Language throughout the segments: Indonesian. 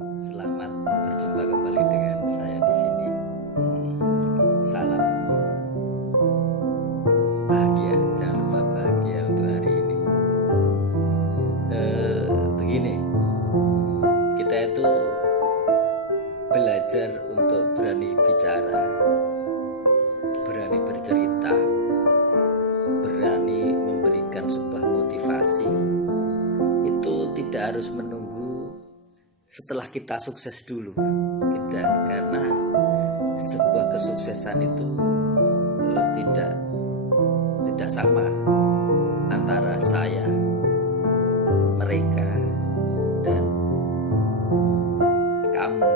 Selamat berjumpa kembali dengan saya di sini. Salam bahagia, jangan lupa bahagia untuk hari ini. Begini, kita itu belajar untuk berani bicara, berani bercerita, berani memberikan sebuah motivasi. Itu tidak harus menunggu setelah kita sukses dulu, tidak, karena sebuah kesuksesan itu tidak sama antara saya, mereka, dan kamu.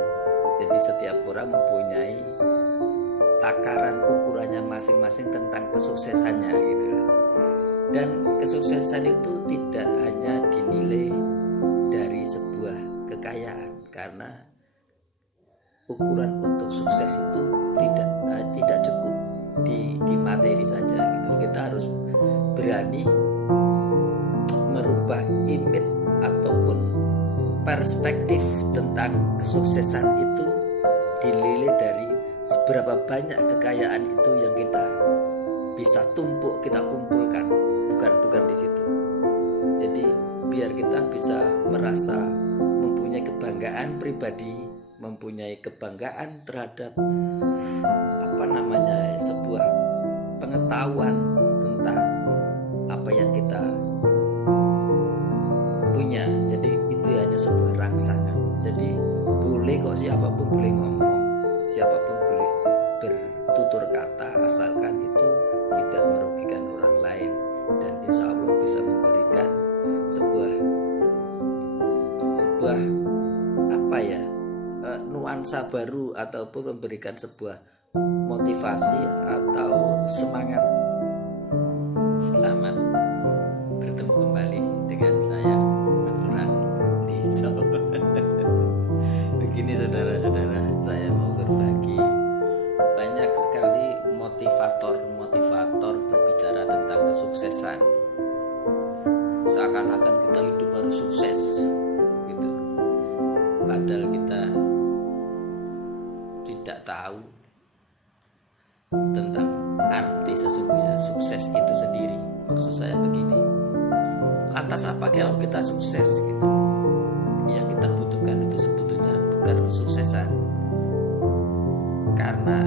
Jadi setiap orang mempunyai takaran ukurannya masing-masing tentang kesuksesannya gitu. Dan kesuksesan itu tidak hanya dinilai dari sebuah kekayaan, karena ukuran untuk sukses itu tidak cukup di materi saja gitu. Kita harus berani merubah image ataupun perspektif tentang kesuksesan itu dinilai dari seberapa banyak kekayaan itu yang kita bisa tumpuk, kita kumpulkan, bukan di situ. Jadi biar kita bisa merasa mempunyai kebanggaan pribadi, mempunyai kebanggaan terhadap sebuah pengetahuan tentang apa yang kita punya. Jadi itu hanya sebuah rangsangan. Jadi boleh kok, siapapun boleh ngomong, siapapun boleh bertutur kata, asalkan itu tidak merugikan orang lain, dan insya Allah bisa memberikan sebuah nuansa baru ataupun memberikan sebuah motivasi atau semangat. Selamat bertemu kembali dengan saya, Orang Diso. Begini saudara-saudara, saya mau berbagi banyak sekali motivator berbicara tentang kesuksesan. Seakan-akan kita hidup harus sukses gitu. Padahal kita tidak tahu tentang arti sesungguhnya sukses itu sendiri. Maksud saya begini, lantas apa kalau kita sukses gitu? Yang kita butuhkan itu sebetulnya bukan kesuksesan, karena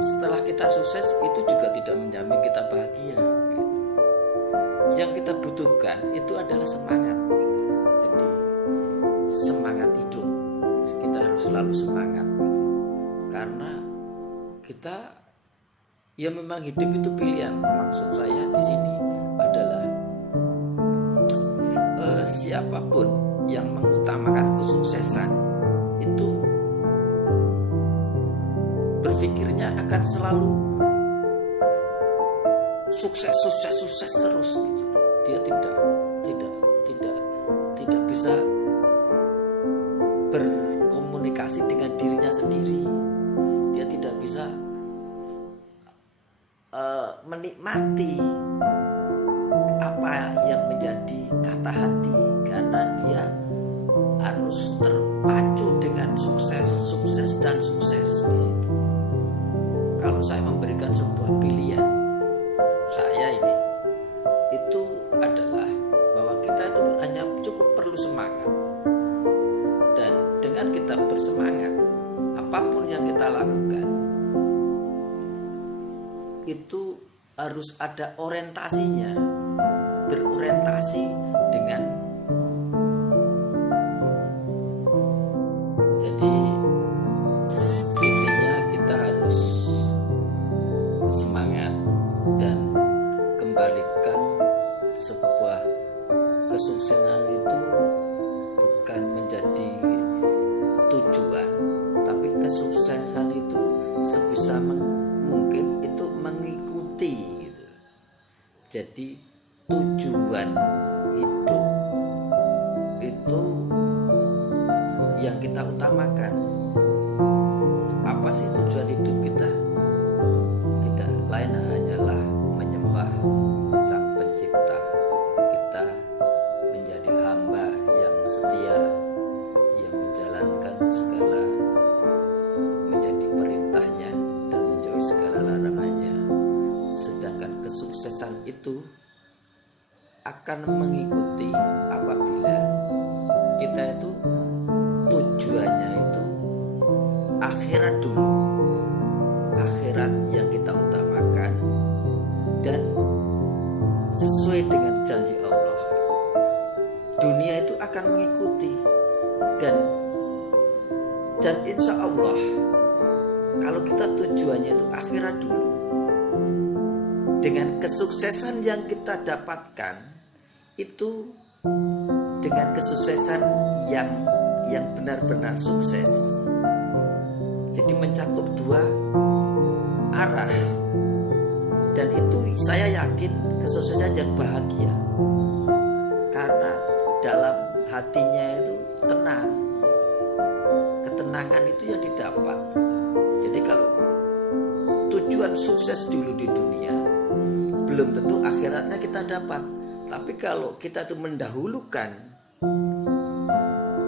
setelah kita sukses itu juga tidak menjamin kita bahagia gitu. Yang kita butuhkan itu adalah semangat gitu. Jadi semangat hidup, kita harus selalu semangat gitu. Karena kita ya memang hidup itu pilihan. Maksud saya di sini adalah siapapun yang mengutamakan kesuksesan itu berpikirnya akan selalu sukses terus gitu. Dia tidak bisa berkomunikasi dengan dirinya sendiri. Dia tidak bisa menikmati apa yang menjadi kata hati, karena dia harus terpacu dengan sukses gitu. Kalau saya memberikan sebuah pilihan, saya ini itu adalah bahwa kita itu hanya cukup perlu semangat, dan dengan kita bersemangat, apapun yang kita lakukan itu harus ada orientasinya, berorientasi dengan, jadi intinya kita harus semangat dan kembalikan sebuah kesuksesan itu bukan menjadi tujuan, tapi kesuksesan itu sebisa mungkin itu mengikuti gitu. Jadi tujuan hidup itu yang kita utamakan. Apa sih tujuan hidup kita? Tidak lain hanyalah menyembah Sang Pencipta. Kita menjadi hamba yang setia, yang menjalani menjalankan segala menjadi perintahnya dan menjauhi segala larangannya. Sedangkan kesuksesan itu akan mengikuti apabila kita itu tujuannya itu akhirat dulu, akhirat yang kita utamakan, dan sesuai dengan janji Allah, dunia itu akan mengikuti. Dan insya Allah kalau kita tujuannya itu akhirat dulu, dengan kesuksesan yang kita dapatkan itu dengan kesuksesan yang benar-benar sukses, jadi mencakup dua arah, dan itu saya yakin kesuksesan yang bahagia karena dalam hatinya itu tenang, ketenangan itu yang didapat. Jadi kalau tujuan sukses dulu di dunia, belum tentu akhiratnya kita dapat. Tapi kalau kita itu mendahulukan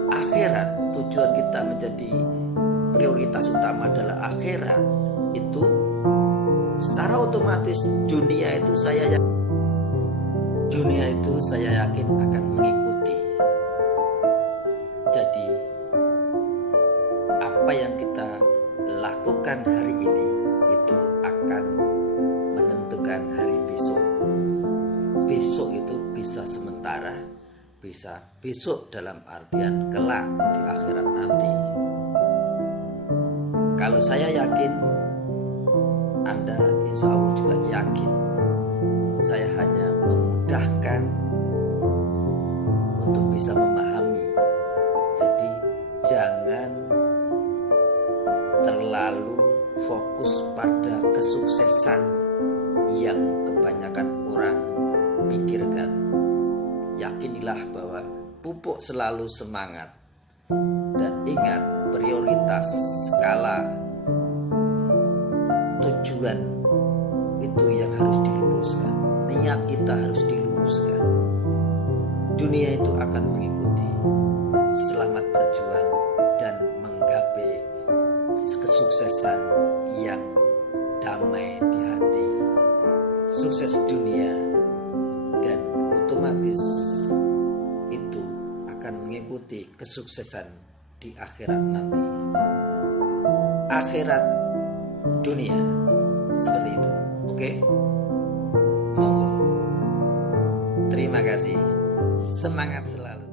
akhirat, tujuan kita menjadi prioritas utama adalah akhirat, itu secara otomatis dunia itu saya yakin akan mengikuti. Jadi apa yang kita lakukan hari ini itu akan menentukan hari besok. Besok itu bisa sementara, bisa besok dalam artian kelak di akhirat nanti. Kalau saya yakin, Anda insya Allah juga yakin. Saya hanya memudahkan untuk bisa memahami. Jadi jangan terlalu fokus pada kesuksesan yang kebanyakan orang pikirkan. Yakinilah bahwa pupuk selalu semangat, dan ingat prioritas skala tujuan itu yang harus diluruskan. Niat kita harus diluruskan. Dunia itu akan mengikuti. Selamat berjuang dan menggapai kesuksesan yang damai di hati. Sukses dunia, dan otomatis itu akan mengikuti kesuksesan di akhirat nanti. Akhirat dunia seperti itu. Oke? Monggo. Terima kasih. Semangat selalu.